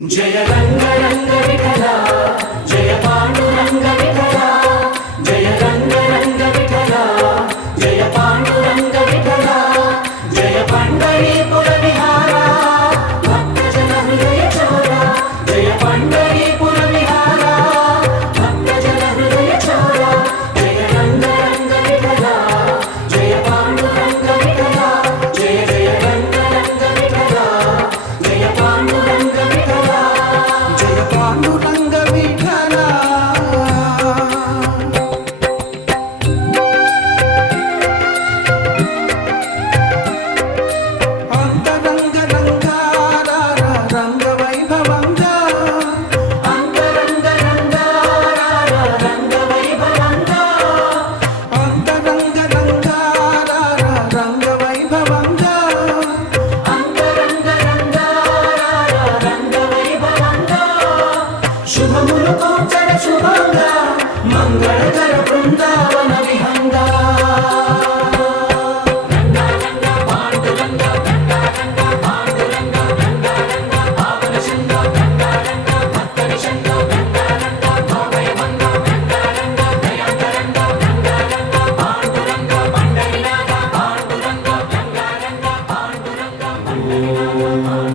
जय रंग रंग विठला जय पांडुरंग विठला जय रंग रंग विठला जय पांडुरंग विठला जय पंढरीपुर विहारा भक्तजन हृदय चोरा जय पंढरीपुर विहारा भक्तजन हृदय चोरा जय रंग रंग विठला जय पांडुरंग विठला जय जय रंग रंग विठला जय पांडुरंग विठला जय पांडुरंग